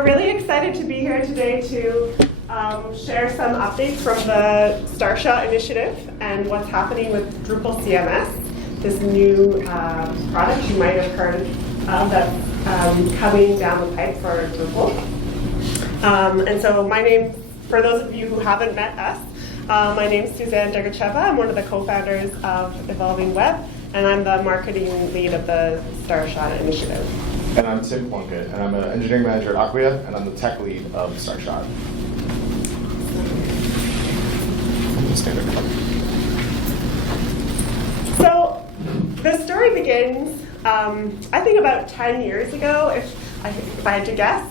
we're really excited to be here today to share some updates from the Starshot initiative and what's happening with Drupal CMS, this new product you might have heard of that's coming down the pipe for Drupal. And so my name, for those of you who haven't met us, my name is Suzanne Dergacheva. I'm one of the co-founders of Evolving Web, and I'm the marketing lead of the Starshot initiative. And I'm Tim Plunkett, and I'm an engineering manager at Acquia, and I'm the tech lead of Starshot. So the story begins, I think about 10 years ago, if I had to guess.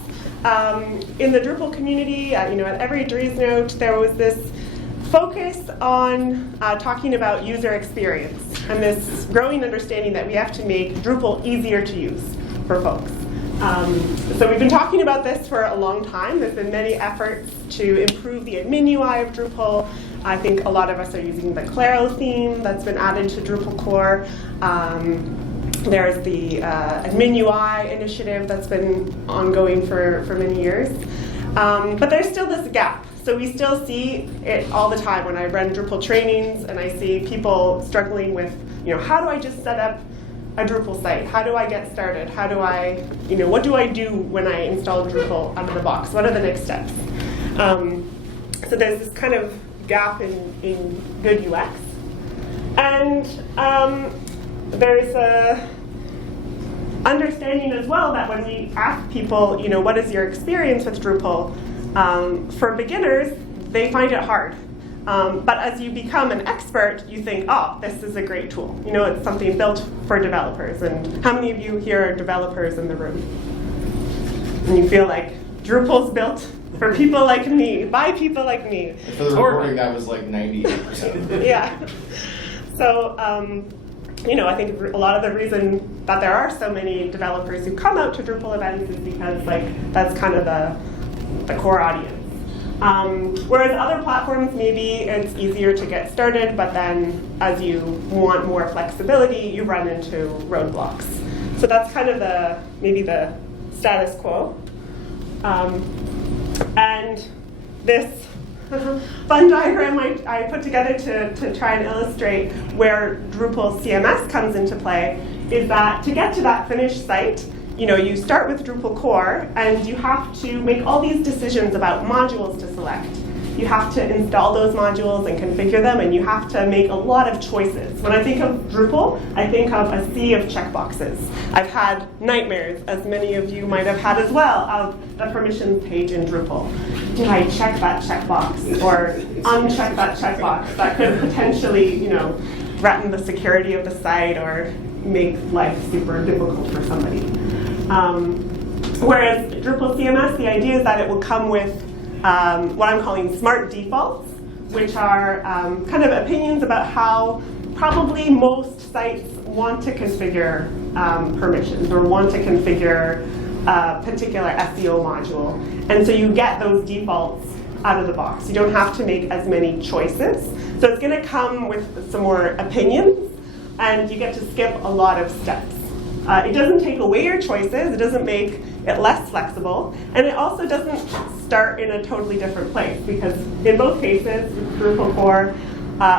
In the Drupal community, at every Dries note, there was this focus on talking about user experience and this growing understanding that we have to make Drupal easier to use for folks. So we've been talking about this for a long time. There's been many efforts to improve the admin UI of Drupal. I think a lot of us are using the Claro theme that's been added to Drupal core. There's the admin UI initiative that's been ongoing for many years. But there's still this gap. So we still see it all the time when I run Drupal trainings and I see people struggling with, how do I just set up a Drupal site? How do I get started? How do I, what do I do when I install Drupal out of the box? What are the next steps? So there's this kind of gap in good UX. And there's a understanding as well that when we ask people, what is your experience with Drupal? For beginners, they find it hard. But as you become an expert, you think, oh, this is a great tool. It's something built for developers. And how many of you here are developers in the room? And you feel like Drupal's built for people like me, by people like me. For the recording, that was like 98%. Yeah. So, I think a lot of the reason that there are so many developers who come out to Drupal events is because that's kind of the core audience. Whereas other platforms, maybe it's easier to get started, but then as you want more flexibility, you run into roadblocks. So that's kind of maybe the status quo. And this fun diagram I put together to try and illustrate where Drupal CMS comes into play is that to get to that finished site, you start with Drupal core, and you have to make all these decisions about modules to select. You have to install those modules and configure them, and you have to make a lot of choices. When I think of Drupal, I think of a sea of checkboxes. I've had nightmares, as many of you might have had as well, of the permissions page in Drupal. Did I check that checkbox or uncheck that checkbox? That could potentially, threaten the security of the site or make life super difficult for somebody. Whereas Drupal CMS, the idea is that it will come with what I'm calling smart defaults, which are kind of opinions about how probably most sites want to configure permissions or want to configure a particular SEO module. And so you get those defaults out of the box. You don't have to make as many choices. So it's going to come with some more opinions, and you get to skip a lot of steps. It doesn't take away your choices, it doesn't make it less flexible, and it also doesn't start in a totally different place, because in both cases, with Drupal core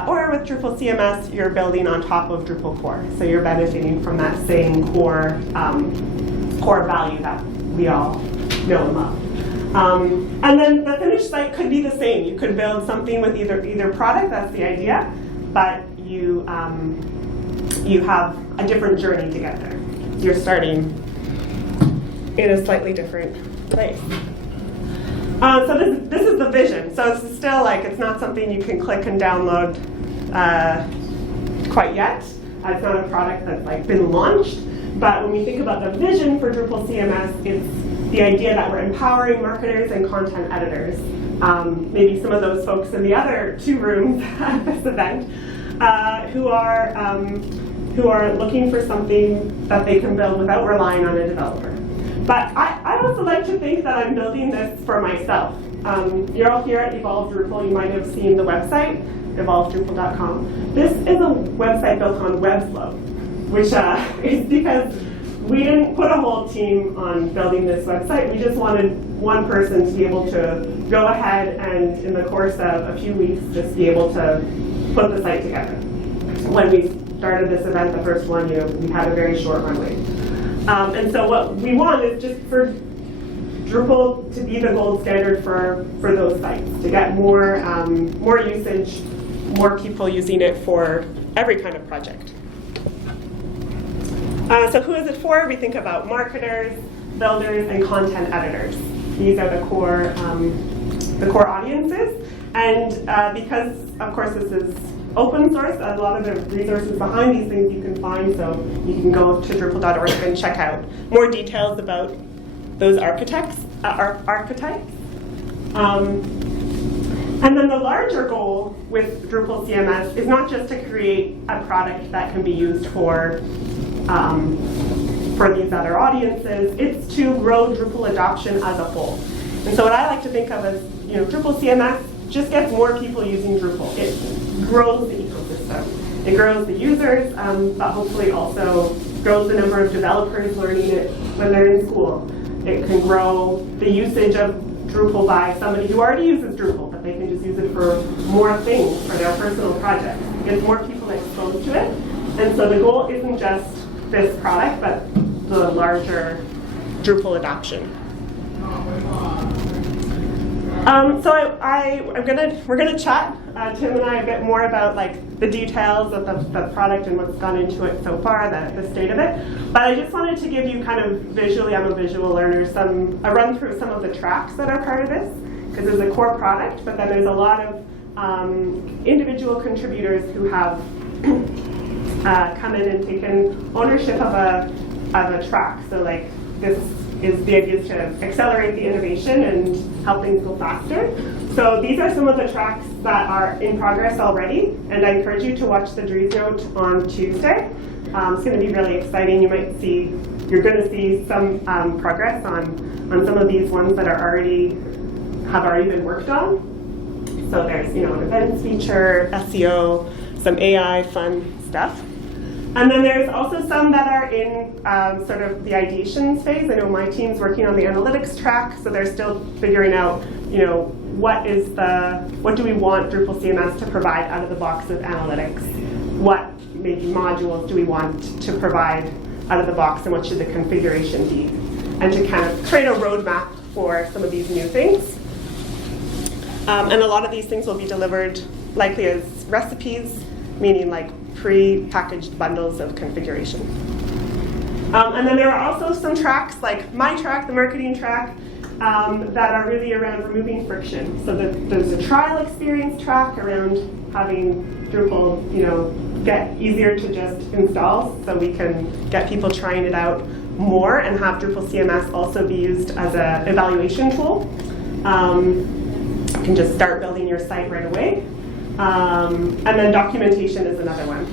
or with Drupal CMS, you're building on top of Drupal core. So you're benefiting from that same core value that we all know and love. And then the finished site could be the same. You could build something with either product, that's the idea, but you have a different journey to get there. You're starting in a slightly different place. So this is the vision. So it's still it's not something you can click and download quite yet. It's not a product that's been launched. But when we think about the vision for Drupal CMS, it's the idea that we're empowering marketers and content editors. Maybe some of those folks in the other two rooms at this event who are looking for something that they can build without relying on a developer. But I also like to think that I'm building this for myself. You're all here at EvolveDrupal. You might have seen the website, EvolveDrupal.com. This is a website built on Webflow, which is because we didn't put a whole team on building this website. We just wanted one person to be able to go ahead and, in the course of a few weeks, just be able to put the site together. When we started this event, the first one, we had a very short runway. And so what we want is just for Drupal to be the gold standard for those sites, to get more usage, more people using it for every kind of project. So who is it for? We think about marketers, builders, and content editors. These are the core audiences. And because, of course, this is open source, a lot of the resources behind these things you can find. So you can go to Drupal.org and check out more details about those archetypes. And then the larger goal with Drupal CMS is not just to create a product that can be used for these other audiences. It's to grow Drupal adoption as a whole. And so what I like to think of as, Drupal CMS just gets more people using Drupal. It grows the ecosystem. It grows the users, but hopefully also grows the number of developers learning it when they're in school. It can grow the usage of Drupal by somebody who already uses Drupal, but they can just use it for more things for their personal projects. It gets more people exposed to it. And so the goal isn't just this product, but the larger Drupal adoption. So we're gonna chat, Tim and I, a bit more about the details of the product and what's gone into it so far, the state of it. But I just wanted to give you kind of visually, I'm a visual learner, a run through some of the tracks that are part of this, because it's a core product, but then there's a lot of individual contributors who have come in and taken ownership of a track. So this is the idea to accelerate the innovation and help things go faster. So these are some of the tracks that are in progress already, and I encourage you to watch the Dries Note on Tuesday. It's going to be really exciting. You're going to see some progress on some of these ones that have already been worked on. So there's an events feature, SEO, some AI fun stuff. And then there's also some that are in sort of the ideation phase. I know my team's working on the analytics track, so they're still figuring out, what do we want Drupal CMS to provide out of the box of analytics? What maybe modules do we want to provide out of the box, and what should the configuration be? And to kind of create a roadmap for some of these new things. And a lot of these things will be delivered likely as recipes, meaning pre-packaged bundles of configuration. And then there are also some tracks, like my track, the marketing track, that are really around removing friction. So there's a trial experience track around having Drupal, get easier to just install, so we can get people trying it out more and have Drupal CMS also be used as an evaluation tool. You can just start building your site right away. And then documentation is another one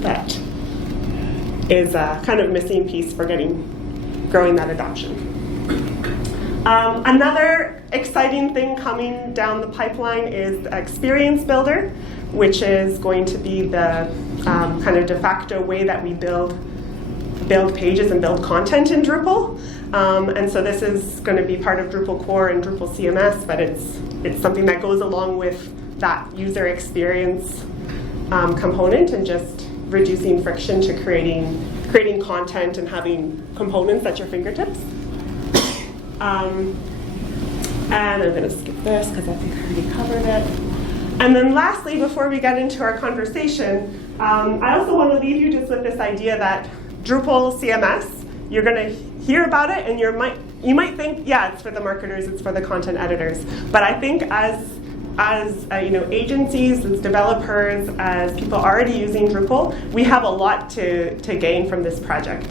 that is a kind of missing piece for growing that adoption. Another exciting thing coming down the pipeline is the Experience Builder, which is going to be the kind of de facto way that we build pages and build content in Drupal. And so this is going to be part of Drupal core and Drupal CMS, but it's something that goes along with that user experience component and just reducing friction to creating content and having components at your fingertips. And I'm going to skip this because I think I already covered it. And then lastly, before we get into our conversation, I also want to leave you just with this idea that Drupal CMS, you're going to hear about it and you might think, yeah, it's for the marketers, it's for the content editors. But I think as agencies, as developers, as people already using Drupal, we have a lot to gain from this project.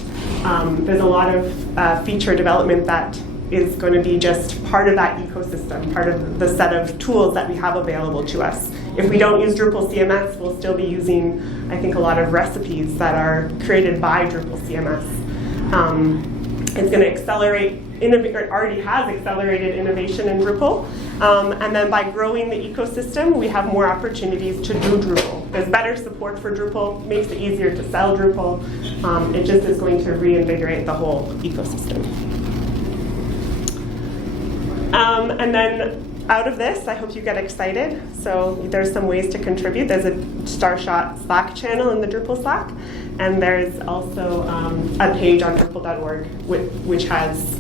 There's a lot of feature development that is going to be just part of that ecosystem, part of the set of tools that we have available to us. If we don't use Drupal CMS, we'll still be using, I think, a lot of recipes that are created by Drupal CMS. It's going to accelerate, it already has accelerated innovation in Drupal. And then by growing the ecosystem, we have more opportunities to do Drupal. there's better support for Drupal, makes it easier to sell Drupal. It just is going to reinvigorate the whole ecosystem. And then out of this, I hope you get excited. So there's some ways to contribute. There's a Starshot Slack channel in the Drupal Slack, and there's also a page on Drupal.org which has,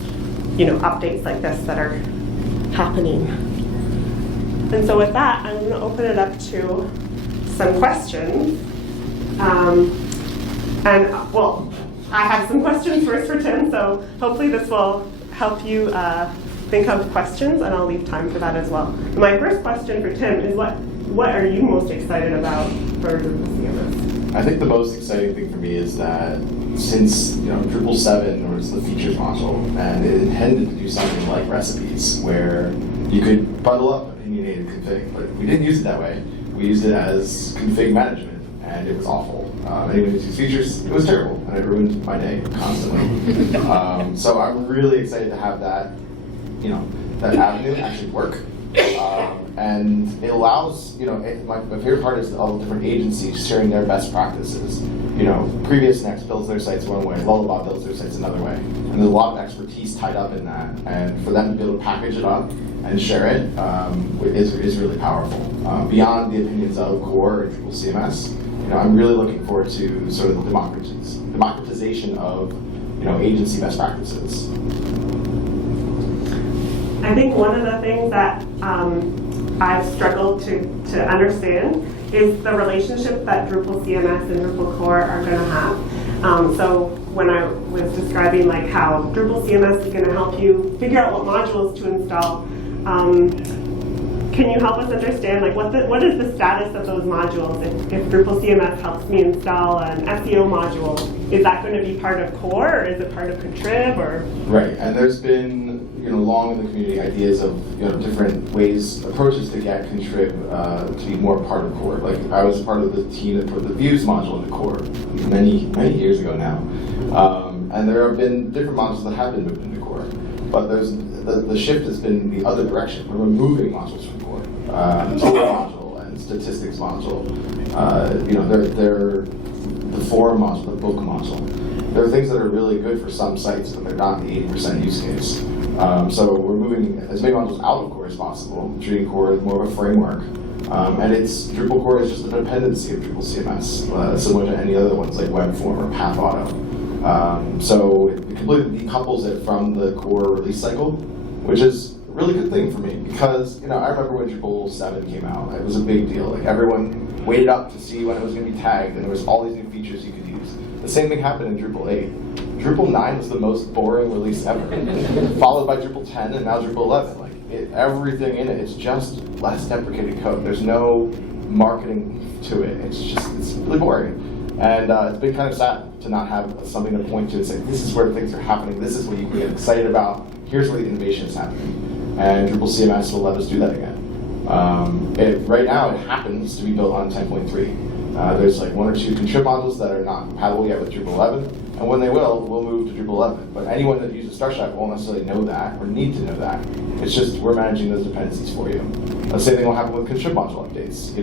updates like this that are happening. And so with that, I'm going to open it up to some questions. I have some questions first for Tim, so hopefully this will help you think of questions, and I'll leave time for that as well. My first question for Tim is what are you most excited about for Drupal CMS? I think the most exciting thing for me is that since Drupal 7 was the features module, and it intended to do something like recipes, where you could bundle up opinionated config, but we didn't use it that way. We used it as config management, and it was awful. Anyone who used features, it was terrible, and it ruined my day constantly. So I'm really excited to have that, that avenue actually work. And it allows, my favorite part is all the different agencies sharing their best practices. Previous Next builds their sites one way, Lullaby builds their sites another way. And there's a lot of expertise tied up in that. And for them to be able to package it up and share it is really powerful. Beyond the opinions of core and Drupal CMS, I'm really looking forward to sort of the democratization of, agency best practices. I think one of the things that I've struggled to understand is the relationship that Drupal CMS and Drupal core are going to have. So when I was describing how Drupal CMS is going to help you figure out what modules to install, can you help us understand what is the status of those modules? If Drupal CMS helps me install an SEO module, is that going to be part of core, or is it part of contrib, or? Right, and there's been long in the community ideas of different approaches to get contrib to be more part of core. I was part of the team that put the views module into core many years ago now, and there have been different modules that have been moved into core, but the shift has been the other direction. We're removing modules from core, tool module and statistics module. They're the forum module, the book module. There are things that are really good for some sites, but they're not the 80% use case. So we're moving as many modules out of core as possible, treating core as more of a framework. And Drupal core is just a dependency of Drupal CMS, similar to any other ones like Webform or Path Auto. So it completely decouples it from the core release cycle, which is a really good thing for me because I remember when Drupal 7 came out, it was a big deal. Everyone waited up to see when it was going to be tagged, and there was all these new features you could use. The same thing happened in Drupal 8. Drupal 9 was the most boring release ever, followed by Drupal 10 and now Drupal 11. Everything in it is just less deprecated code. There's no marketing to it. It's really boring. And it's been kind of sad to not have something to point to and say, this is where things are happening, this is what you can get excited about, here's where the innovation is happening. And Drupal CMS will let us do that again. Right now it happens to be built on 10.3. There's 1 or 2 contrib modules that are not compatible yet with Drupal 11, and when they will, we'll move to Drupal 11. But anyone that uses Starshot won't necessarily know that or need to know that. It's just we're managing those dependencies for you. The same thing will happen with contrib module updates.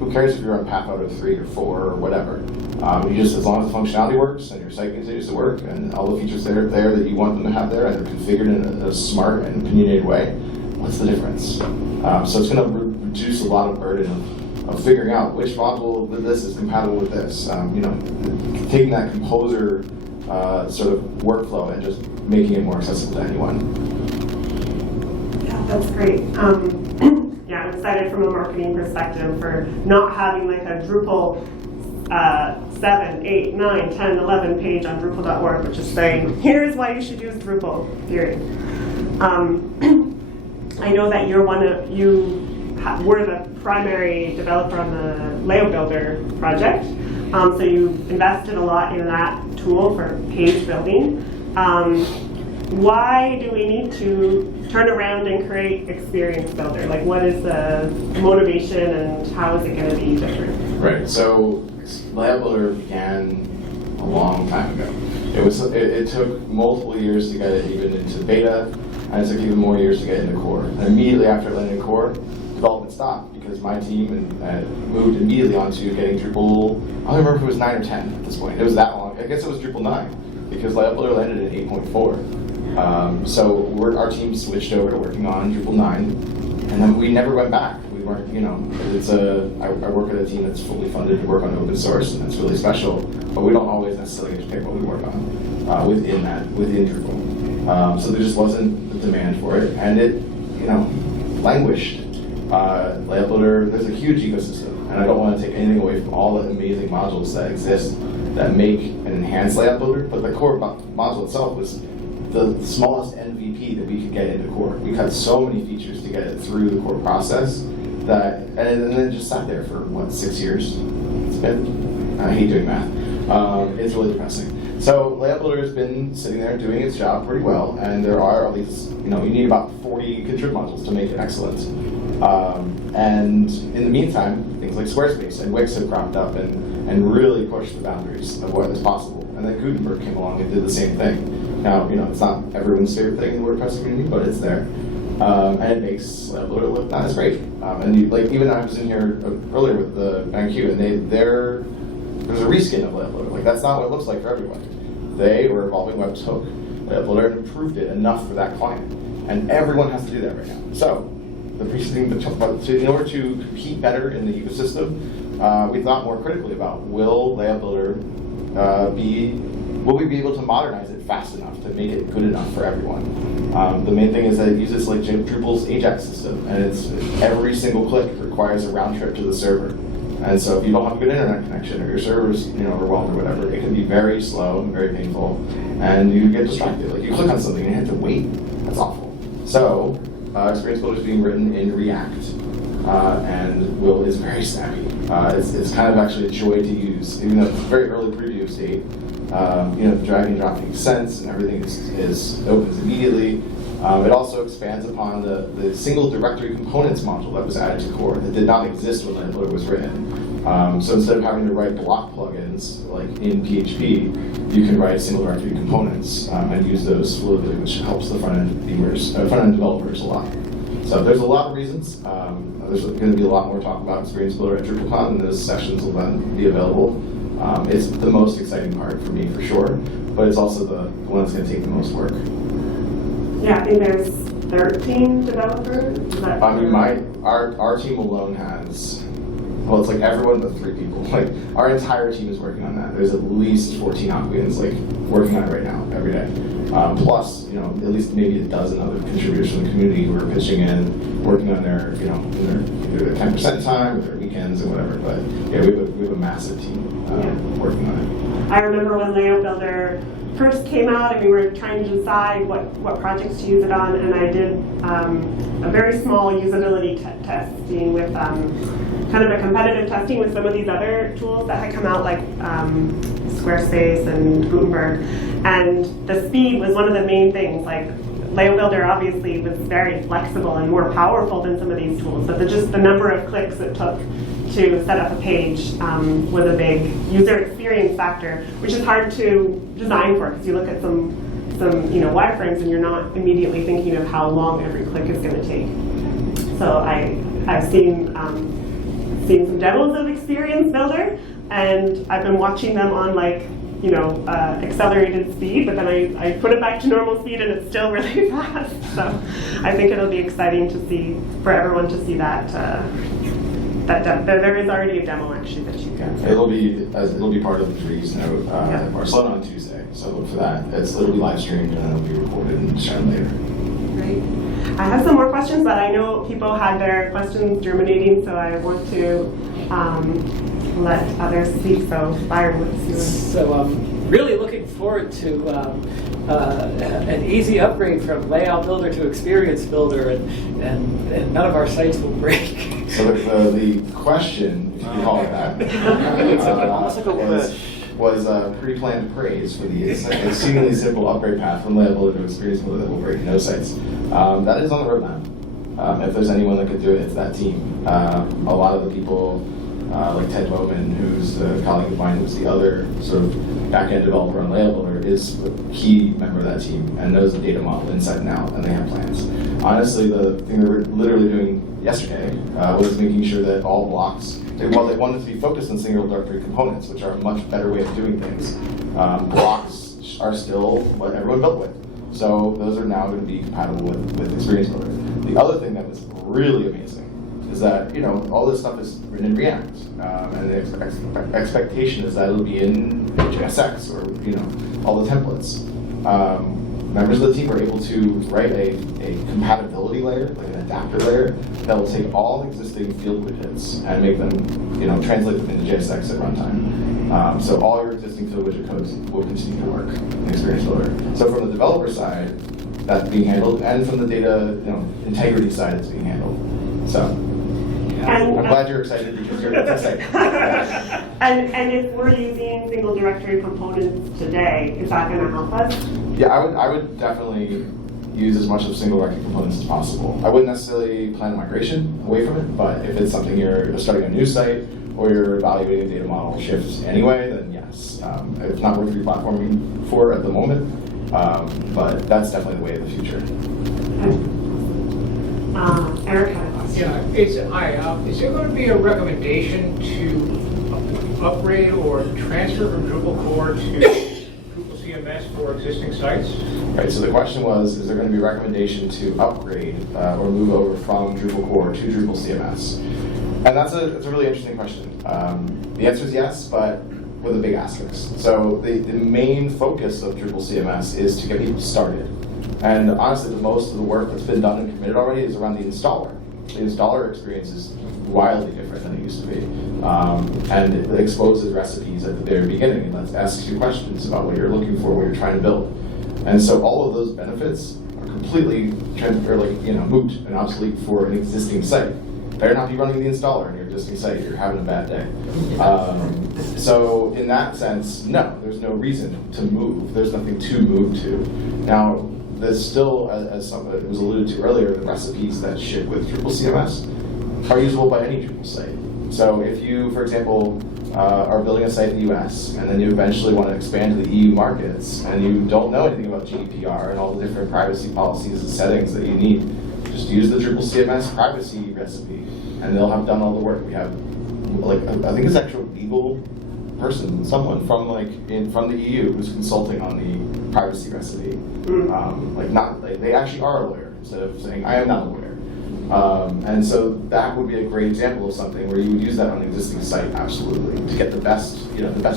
Who cares if you're on Path Auto 3 or 4 or whatever? As long as the functionality works and your site continues to work and all the features there that you want them to have there and they're configured in a smart and opinionated way, what's the difference? So it's going to reduce a lot of burden of figuring out which module with this is compatible with this. Taking that composer sort of workflow and just making it more accessible to anyone. Yeah, that's great. Yeah, I'm excited from a marketing perspective for not having a Drupal 7, 8, 9, 10, 11 page on Drupal.org, which is saying, here's why you should use Drupal, period. I know that were the primary developer on the Layout Builder project, so you invested a lot in that tool for page building. Why do we need to turn around and create Experience Builder? What is the motivation and how is it going to be different? Right, so Layout Builder began a long time ago. It took multiple years to get it even into beta, and it took even more years to get into core. And immediately after it landed in core, development stopped because my team moved immediately onto getting Drupal. I don't remember if it was 9 or 10 at this point. It was that long. I guess it was Drupal 9 because Layout Builder landed at 8.4. So our team switched over to working on Drupal 9, and then we never went back. We weren't, I work at a team that's fully funded to work on open source, and that's really special. But we don't always necessarily get to pick what we work on within Drupal. So there just wasn't the demand for it, and it, languished. Layout Builder, there's a huge ecosystem, and I don't want to take anything away from all the amazing modules that exist that make and enhance Layout Builder, but the core module itself was the smallest MVP that we could get into core. We cut so many features to get it through the core process and then it just sat there for 6 years? It's been, I hate doing math. It's really depressing. So Layout Builder has been sitting there doing its job pretty well, and there are at least, you need about 40 contrib modules to make it excellent. And in the meantime, things like Squarespace and Wix have cropped up and really pushed the boundaries of what is possible. And then Gutenberg came along and did the same thing. Now, it's not everyone's favorite thing in the WordPress community, but it's there. And it makes Layout Builder look not as great. And even I was in here earlier with the BenQ, and there's a reskin of Layout Builder. That's not what it looks like for everyone. They were evolving Web's hook. Layout Builder and improved it enough for that client. And everyone has to do that right now. So, the recent thing, in order to compete better in the ecosystem, we thought more critically about will Layout Builder will we be able to modernize it fast enough to make it good enough for everyone? The main thing is that it uses Drupal's AJAX system, and it's every single click requires a round trip to the server. And so if you don't have a good internet connection or your server's overwhelmed or whatever, it can be very slow and very painful, and you get distracted. You click on something and you have to wait. That's awful. So Experience Builder is being written in React, and Will is very snappy. It's kind of actually a joy to use, even though it's a very early preview state. The drag and drop makes sense, and everything opens immediately. It also expands upon the single directory components module that was added to core that did not exist when Layout Builder was written. So instead of having to write block plugins like in PHP, you can write single directory components and use those fluidly, which helps the front-end developers a lot. So there's a lot of reasons. There's going to be a lot more talk about Experience Builder at DrupalCon, and those sessions will then be available. It's the most exciting part for me, for sure, but it's also the one that's going to take the most work. Yeah, I think there's 13 developers. Our team alone has, it's everyone but 3 people. Our entire team is working on that. There's at least 14 Aquians working on it right now, every day. Plus, at least maybe a dozen other contributors from the community who are pitching in, working on their, either their 10% time or their weekends or whatever. But yeah, we have a massive team working on it. I remember when Layout Builder first came out and we were trying to decide what projects to use it on, and I did a very small usability testing with kind of a competitive testing with some of these other tools that had come out, like Squarespace and Gutenberg, and the speed was one of the main things. Layout Builder obviously was very flexible and more powerful than some of these tools, but just the number of clicks it took to set up a page was a big user experience factor, which is hard to design for, because you look at some wireframes and you're not immediately thinking of how long every click is going to take. So I've seen some demos of Experience Builder, and I've been watching them on accelerated speed, but then I put it back to normal speed and it's still really fast. So I think it'll be exciting for everyone to see that. There is already a demo actually that you can. It'll be part of the Drees note at Barcelona on Tuesday, so look for that. It'll be live streamed and then it'll be recorded and shown later. Great. I have some more questions, but I know people had their questions germinating, so I want to let others speak. So fire with you. So really looking forward to an easy upgrade from Layout Builder to Experience Builder, and none of our sites will break. So the question, if you can call it that, was pre-planned praise for the exceedingly simple upgrade path from Layout Builder to Experience Builder that will break no sites. That is on the roadmap. If there's anyone that could do it, it's that team. A lot of the people, like Ted Bowman, who's the colleague of mine, who's the other sort of back-end developer on Layout Builder, is a key member of that team and knows the data model inside and out, and they have plans. Honestly, the thing that we're literally doing yesterday was making sure that all blocks, while they wanted to be focused on single directory components, which are a much better way of doing things, blocks are still what everyone built with. So those are now going to be compatible with Experience Builder. The other thing that was really amazing is that, you know, all this stuff is written in React, and the expectation is that it'll be in JSX or, you know, all the templates. Members of the team were able to write a compatibility layer, like an adapter layer, that will take all existing field widgets and make them, you know, translate them into JSX at runtime. So all your existing field widget codes will continue to work in Experience Builder. So from the developer side, that's being handled, and from the data, you know, integrity side, it's being handled. So I'm glad you're excited because you're excited. And if we're using single directory components today, is that going to help us? Yeah, I would definitely use as much of single directory components as possible. I wouldn't necessarily plan a migration away from it, but if it's something you're starting a new site or you're evaluating a data model shift anyway, then yes. It's not worth replatforming for at the moment, but that's definitely the way of the future. Eric had a question. Yeah, is there going to be a recommendation to upgrade or transfer from Drupal core to Drupal CMS for existing sites? Right, so the question was, is there going to be a recommendation to upgrade or move over from Drupal core to Drupal CMS? And that's a really interesting question. The answer is yes, but with a big asterisk. So the main focus of Drupal CMS is to get people started. And honestly, most of the work that's been done and committed already is around the installer. The installer experience is wildly different than it used to be. And it exposes recipes at the very beginning and asks you questions about what you're looking for, what you're trying to build. And so all of those benefits are completely moot and obsolete for an existing site. Better not be running the installer on your existing site. You're having a bad day. So in that sense, no, there's no reason to move. There's nothing to move to. Now, there's still, as it was alluded to earlier, the recipes that ship with Drupal CMS are usable by any Drupal site. So if you, for example, are building a site in the US and then you eventually want to expand to the EU markets and you don't know anything about GDPR and all the different privacy policies and settings that you need, just use the Drupal CMS privacy recipe and they'll have done all the work. We have, I think it's actually a legal person, someone from from the EU who's consulting on the privacy recipe. They actually are a lawyer instead of saying I am not a lawyer. And so that would be a great example of something where you would use that on an existing site, absolutely, to get the best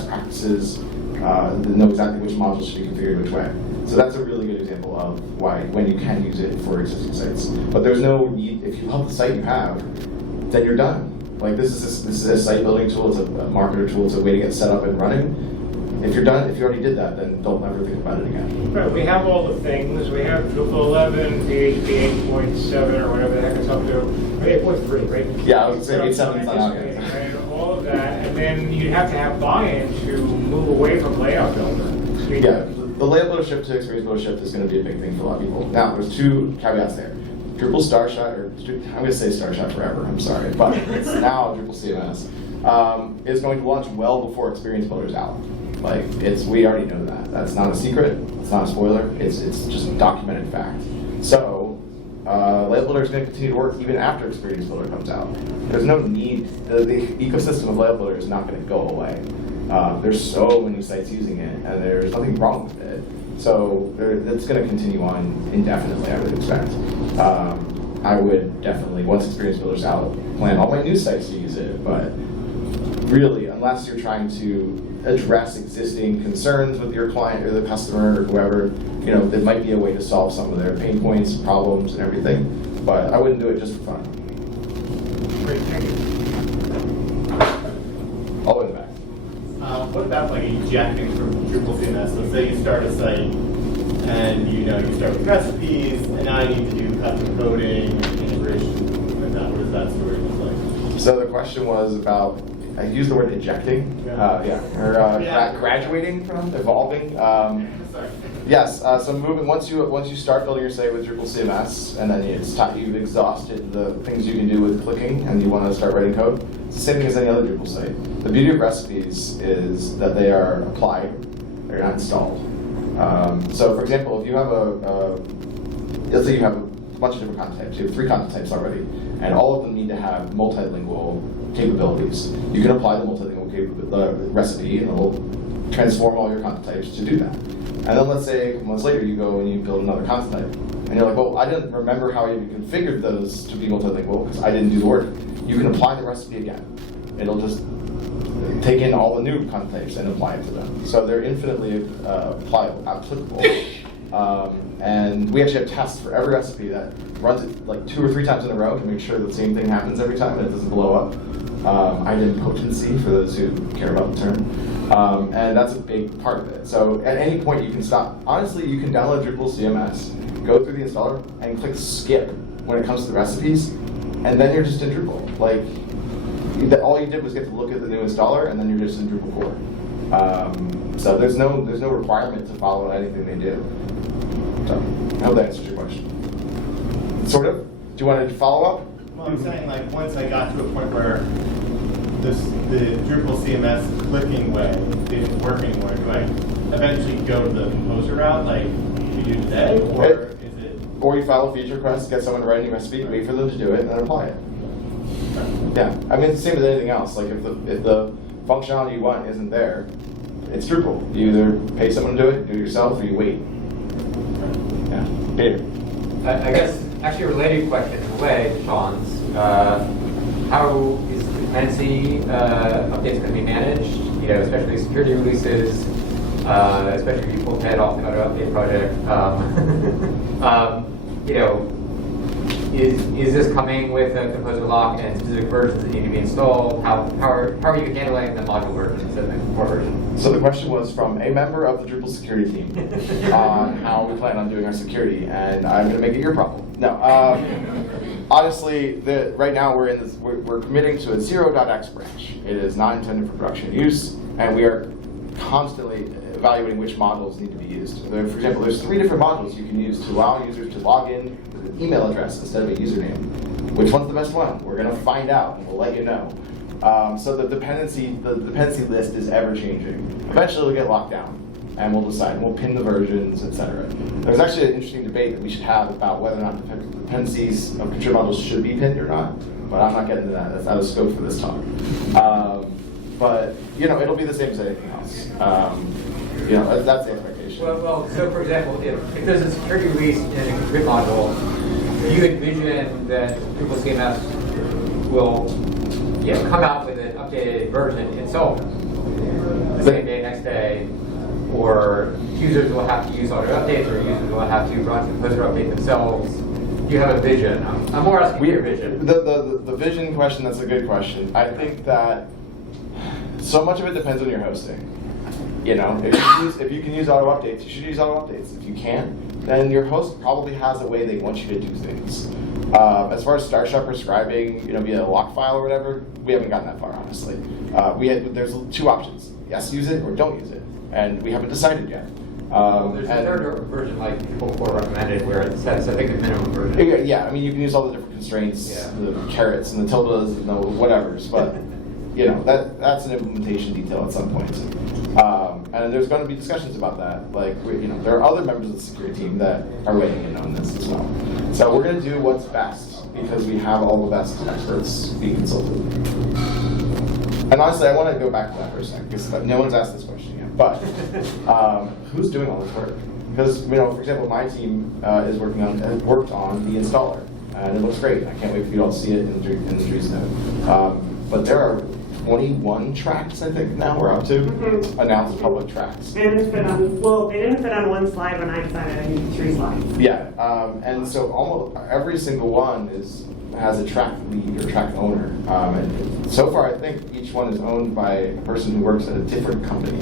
practices, know exactly which modules should be configured which way. So that's a really good example of when you can use it for existing sites. But there's no need, if you love the site you have, then you're done. Like this is a site building tool, it's a marketer tool, it's a way to get set up and running. If you're done, if you already did that, then don't ever think about it again. Right, we have all the things. We have Drupal 11, PHP 8.7, or whatever the heck it's up to. 8.3, right? Yeah, I was going to say 8.7 is not out yet. And all of that, and then you'd have to have buy-in to move away from Layout Builder. Yeah, the Layout Builder shift to Experience Builder shift is going to be a big thing for a lot of people. Now, there's two caveats there. Drupal Starshot, I'm going to say Starshot forever, I'm sorry, but it's now Drupal CMS, is going to launch well before Experience Builder is out. We already know that. That's not a secret, it's not a spoiler, it's just a documented fact. So, Layout Builder is going to continue to work even after Experience Builder comes out. There's no need, the ecosystem of Layout Builder is not going to go away. There's so many sites using it, and there's nothing wrong with it. So it's going to continue on indefinitely, I would expect. I would definitely, once Experience Builder's out, plan all my new sites to use it, but really, unless you're trying to address existing concerns with your client or the customer or whoever, there might be a way to solve some of their pain points, problems, and everything, but I wouldn't do it just for fun. Great, thank you. All the way in the back. What about ejecting from Drupal CMS? So say you start a site and you start with recipes and now you need to do custom coding, integration, like that. What does that story look like? So the question was about, I used the word ejecting, graduating from, evolving. Sorry. Yes, so moving, once you start building your site with Drupal CMS, and then you've exhausted the things you can do with clicking, and you want to start writing code, it's the same thing as any other Drupal site. The beauty of recipes is that they are applied, they're not installed. So for example, if you have let's say you have a bunch of different content types, you have 3 content types already, and all of them need to have multilingual capabilities. You can apply the multilingual recipe, and it will transform all your content types to do that. And then let's say a couple months later you go and you build another content type, and you're like, well, I didn't remember how I even configured those to be multilingual because I didn't do the work. You can apply the recipe again. It'll just take in all the new content types and apply it to them. So they're infinitely applicable. And we actually have tests for every recipe that runs it like 2 or 3 times in a row to make sure the same thing happens every time and it doesn't blow up. Idempotency, for those who care about the term. And that's a big part of it. So at any point you can stop. Honestly, you can download Drupal CMS, go through the installer, and click skip when it comes to the recipes, and then you're just in Drupal. Like, all you did was get to look at the new installer, and then you're just in Drupal core. So there's no requirement to follow anything they do. So I hope that answers your question. Sort of. Do you want to follow up? Well, I'm saying, like, once I got to a point where the Drupal CMS clicking way didn't work anymore, do I eventually go to the composer route, like you do today, or is it? Or you file a feature request, get someone to write a new recipe, wait for them to do it, and then apply it. Yeah, I mean, it's the same with anything else. Like, if the functionality you want isn't there, it's Drupal. You either pay someone to do it yourself, or you wait. Yeah, Peter. I guess, actually a related question in a way to Sean's. How is dependency updates going to be managed? You know, especially security releases, especially if you pull Ted off the auto update project. You know, is this coming with a composer lock and specific versions that need to be installed? How are you handling the module versions and the core version? So the question was from a member of the Drupal security team on how we plan on doing our security, and I'm going to make it your problem. No, honestly, right now we're committing to a 0.x branch. It is not intended for production use, and we are constantly evaluating which modules need to be used. For example, there's 3 different modules you can use to allow users to log in with an email address instead of a username. Which one's the best one? We're going to find out, and we'll let you know. So the dependency list is ever changing. Eventually it'll get locked down, and we'll decide. We'll pin the versions, etc. There's actually an interesting debate that we should have about whether or not dependencies of contrib modules should be pinned or not. But I'm not getting into that. That's out of scope for this talk. But you know, it'll be the same as anything else. You know, that's the expectation. Well, so for example, if there's a security release in a contrib module, do you envision that Drupal CMS will come out with an updated version itself the same day, next day, or users will have to use auto updates, or users will have to run composer update themselves? Do you have a vision? I'm more asking your vision. The vision question, that's a good question. I think that so much of it depends on your hosting. You know, if you can use auto updates, you should use auto updates. If you can't, then your host probably has a way they want you to do things. As far as Starshot prescribing, you know, via a lock file or whatever, we haven't gotten that far, honestly. There's 2 options: yes, use it, or don't use it, and we haven't decided yet. There's a third version, like Drupal core recommended, where it says, I think, the minimum version. Yeah, I mean, you can use all the different constraints, the carets and the tildes and the whatevers, but you know, that's an implementation detail at some point. And there's going to be discussions about that. Like, you know, there are other members of the security team that are weighing in on this as well. So we're going to do what's best because we have all the best experts being consulted. And honestly, I want to go back to that for a second because no one's asked this question yet. But who's doing all this work? Because, you know, for example, my team has worked on the installer, and it looks great. I can't wait for you all to see it in the Drees node. But there are 21 tracks, I think, now we're up to, announced public tracks. They didn't fit on one slide when I decided I needed 3 slides. Yeah, and so almost every single one has a track lead or track owner. And so far, I think each one is owned by a person who works at a different company,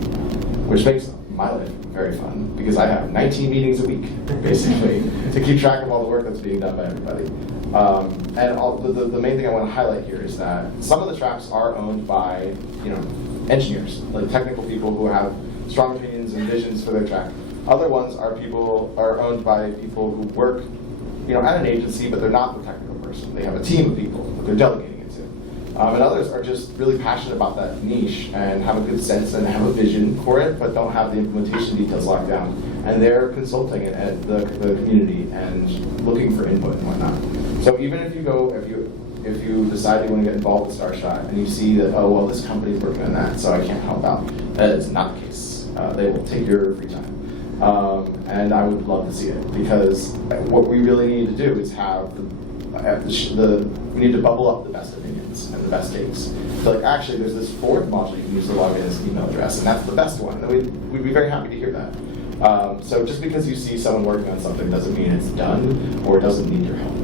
which makes my life very fun because I have 19 meetings a week, basically, to keep track of all the work that's being done by everybody. And the main thing I want to highlight here is that some of the tracks are owned by, you know, engineers, like technical people who have strong opinions and visions for their track. Other ones are owned by people who work, you know, at an agency, but they're not the technical person. They have a team of people that they're delegating it to. And others are just really passionate about that niche and have a good sense and have a vision for it, but don't have the implementation details locked down. and they're consulting it at the community and looking for input and whatnot. So even if you decide you want to get involved with Starshot and you see that, oh, well, this company's working on that, so I can't help out, that is not the case. They will take your free time. And I would love to see it, because what we really need to do is have we need to bubble up the best opinions and the best takes. So like, actually, there's this fourth module you can use to log in as an email address, and that's the best one. And we'd be very happy to hear that. So just because you see someone working on something doesn't mean it's done or it doesn't need your help.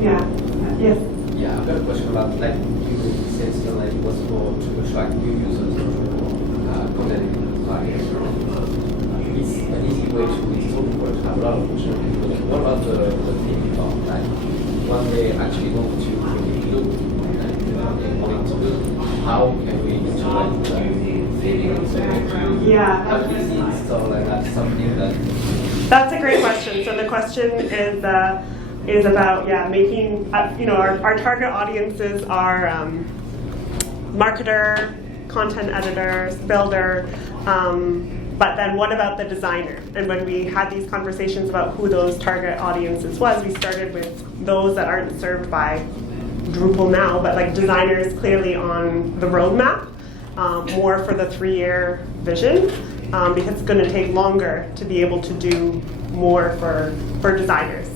Yeah. Yes. Yeah, I've got a question about, like, you said still, like, it was for to attract new users to content design. It's an easy way to install Drupal to have a lot of functionality. But what about the thing about, like, when they actually want to really look and they want to look, how can we interact with that feelings? Yeah. How do we install, like, that's something that... That's a great question. So the question is about making our target audiences are marketer, content editor, builder, but then what about the designer? And when we had these conversations about who those target audiences was, we started with those that aren't served by Drupal now, but like designers clearly on the roadmap, more for the 3-year vision, because it's going to take longer to be able to do more for designers.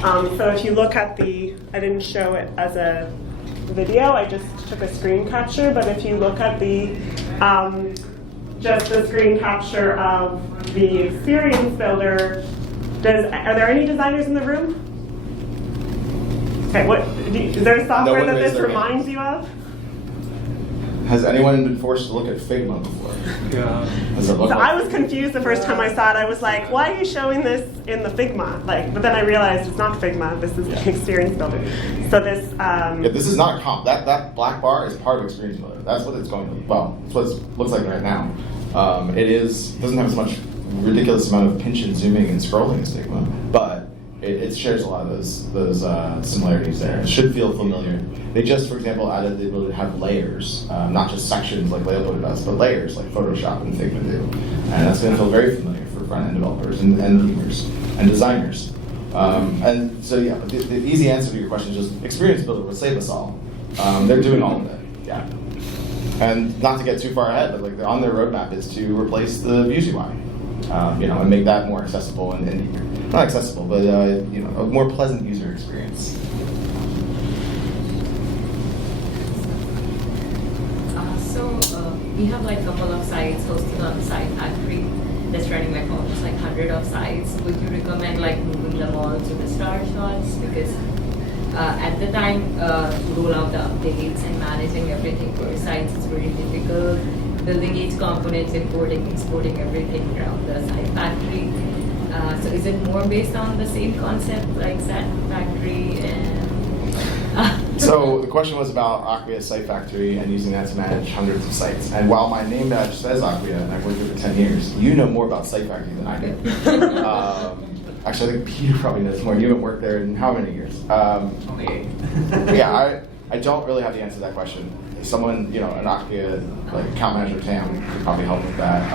So if you look at I didn't show it as a video, I just took a screen capture, but if you look at just the screen capture of the experience builder, are there any designers in the room? Okay, is there software that this reminds you of? Has anyone been forced to look at Figma before? Yeah. So I was confused the first time I saw it. I was like, why are you showing this in the Figma? But then I realized it's not Figma. This is the Experience Builder. So this... this is not a comp. That black bar is part of Experience Builder. That's what it's going to... Well, that's what it looks like right now. It doesn't have as much ridiculous amount of pinch and zooming and scrolling as Figma, but it shares a lot of those similarities there. It should feel familiar. They just, for example, added the ability to have layers, not just sections like Layout Builder does, but layers like Photoshop and Figma do. And that's going to feel very familiar for front-end developers and viewers and designers. And so, yeah, the easy answer to your question is just Experience Builder will save us all. They're doing all of it, yeah. And not to get too far ahead, but like on their roadmap is to replace the Views UI, and make that more accessible and not accessible, but a more pleasant user experience. We have like a couple of sites hosted on the Site Factory that's running like almost like 100 of sites. Would you recommend like moving them all to the Starshots? Because at the time to roll out the updates and managing everything for sites is very difficult. Building each component, importing, exporting everything around the Site Factory. So is it more based on the same concept like Site Factory and... So the question was about Acquia Site Factory and using that to manage hundreds of sites. And while my name badge says Acquia and I've worked here for 10 years, you know more about Site Factory than I do. Actually, I think Peter probably knows more. You haven't worked there in how many years? Only 8. Yeah, I don't really have the answer to that question. Someone, an Acquia like account manager Tam could probably help with that.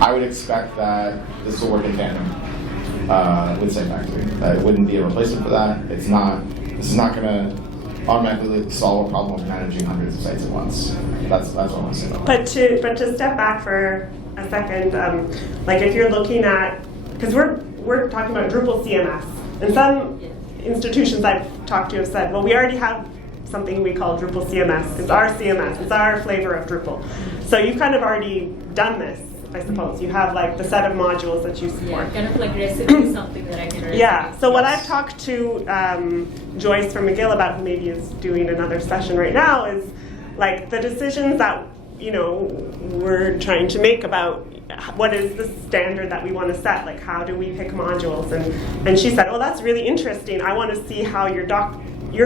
I would expect that this will work in tandem with Site Factory. It wouldn't be a replacement for that. This is not going to automatically solve a problem of managing hundreds of sites at once. That's what I want to say about that. But to step back for a second, like if you're looking at, because we're talking about Drupal CMS, and some institutions I've talked to have said, well, we already have something we call Drupal CMS. It's our CMS. It's our flavor of Drupal. So you've kind of already done this, I suppose. You have like the set of modules that you support. Yeah, kind of like recipe, something that I can Yeah, so what I've talked to Joyce from McGill about, who maybe is doing another session right now, is like the decisions that we're trying to make about what is the standard that we want to set, like how do we pick modules, and she said, oh, that's really interesting. I want to see how your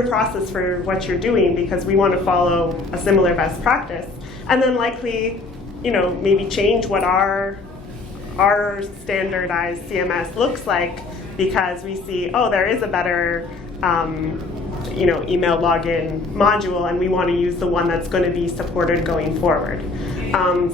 process for what you're doing, because we want to follow a similar best practice, and then likely maybe change what our standardized CMS looks like, because we see, oh, there is a better email login module, and we want to use the one that's going to be supported going forward.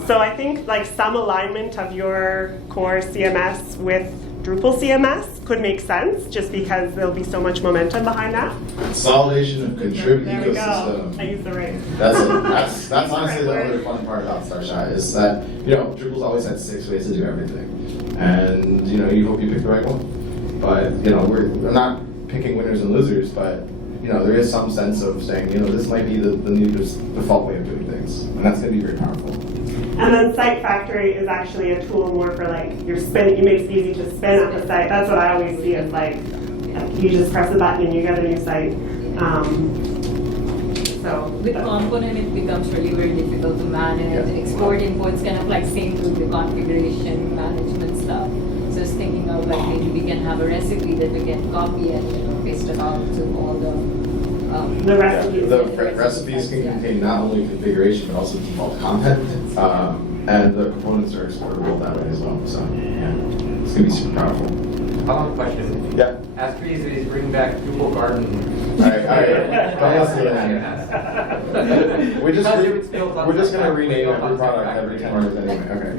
So I think like some alignment of your core CMS with Drupal CMS could make sense, just because there'll be so much momentum behind that. Consolidation of contrib There we go. ecosystem. I used the right. That's honestly the Right other word. fun part about Starshot is that Drupal's always had 6 ways to do everything, and you hope you pick the right one. But we're not picking winners and losers, but there is some sense of saying this might be the new default way of doing things, and that's going to be very powerful. And then Site Factory is actually a tool more for like your spin. It makes it easy to spin up a site. That's what I always see as like you just press a button and you get a new site. So With component, it becomes really very difficult to manage. Yeah. Export imports kind of like sync to the configuration management stuff. So just thinking of like maybe we can have a recipe that we can copy and paste it out to all the recipes. The recipes can contain not only configuration but also default content, and the components are exportable that way as well. So yeah, it's going to be super powerful. Follow-up question. Yeah. Ask Trees is bringing back Drupal Garden. All right. Don't listen to that. We're just going to rename every product every 10 minutes anyway. Okay.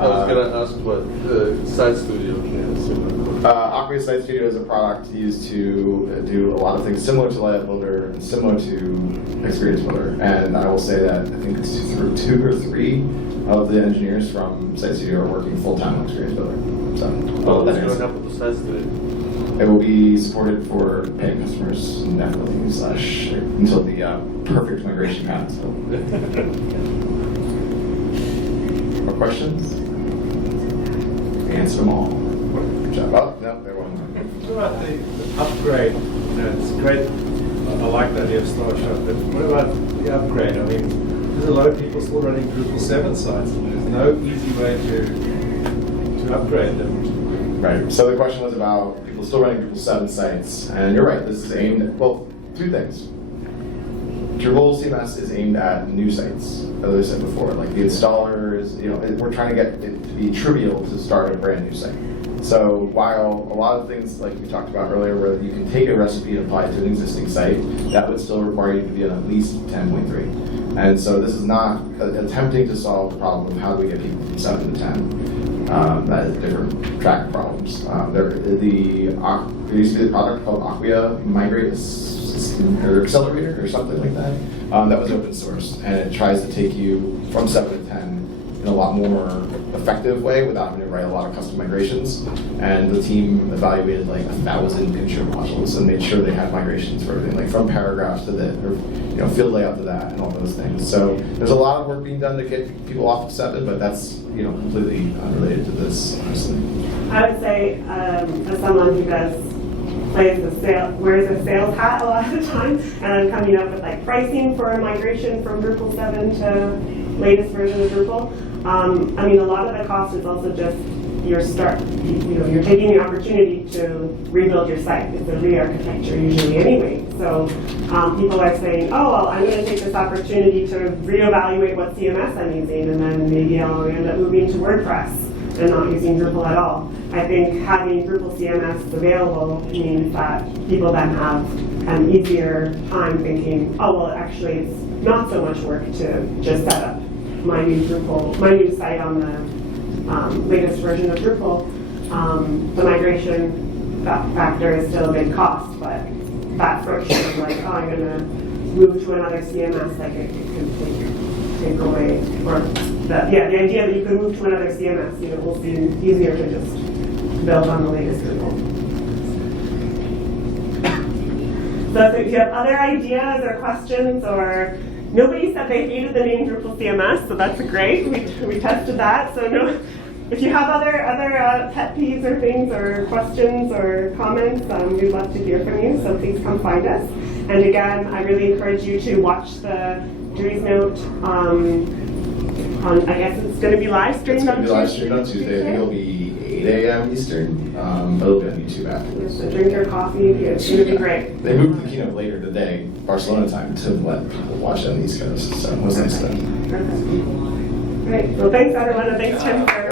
I was going to ask what the Site Studio can assume. Acquia Site Studio is a product used to do a lot of things similar to Layout Builder and similar to Experience Builder. And I will say that I think it's 2 or 3 of the engineers from Site Studio are working full-time on Experience Builder. So, What's going to happen to Site Studio? it will be supported for paying customers indefinitely / until the perfect migration happens. More questions? Answer them all. Good job. Oh, no, there wasn't. What about the upgrade? It's great. I like the idea of Starshot, but what about the upgrade? I mean, there's a lot of people still running Drupal 7 sites, and there's no easy way to upgrade them. Right. So the question was about people still running Drupal 7 sites, and you're right. This is aimed at 2 things. Drupal CMS is aimed at new sites, as I said before. Like the installers, we're trying to get it to be trivial to start a brand new site. So while a lot of things like we talked about earlier, where you can take a recipe and apply it to an existing site, that would still require you to be on at least 10.3. And so this is not attempting to solve the problem of how do we get people from 7 to 10. That is a different track of problems. There used to be a product called Acquia Migrate or Accelerator or something like that. That was open source, and it tries to take you from 7 to 10 in a lot more effective way without having to write a lot of custom migrations. And the team evaluated like 1,000 contrib modules and made sure they had migrations for everything, like from paragraphs to this, or field layout to that, and all those things. So there's a lot of work being done to get people off of 7, but that's completely unrelated to this, honestly. I would say, as someone who wears a sales hat a lot of the time, and I'm coming up with like pricing for a migration from Drupal 7 to latest version of Drupal. I mean, a lot of the cost is also just your start. You're taking the opportunity to rebuild your site. It's a re-architecture usually anyway. So people are saying, oh, well, I'm going to take this opportunity to reevaluate what CMS I'm using, and then maybe I'll end up moving to WordPress and not using Drupal at all. I think having Drupal CMS available means that people then have an easier time thinking, oh, well, actually, it's not so much work to just set up my new site on the latest version of Drupal. The migration factor is still a big cost, but that friction of like, oh, I'm going to move to another CMS, like it can take away, or the idea that you can move to another CMS, it will seem easier to just build on the latest Drupal. So if you have other ideas or questions, or nobody said they hated the name Drupal CMS, so that's great. We tested that. So no, if you have other pet peeves or things or questions or comments, we'd love to hear from you. So please come find us. And again, I really encourage you to watch the Dries Note. I guess it's going to be live streamed on Tuesday. It's going to be live streamed on Tuesday. I think it'll be 8 a.m. Eastern. But it'll be on YouTube afterwards. So drink your coffee. It's going to be great. They moved the keynote later today, Barcelona time, to let people watch it on the East Coast. So it was nice of them. Perfect. Great. Well, thanks everyone, and thanks Tim for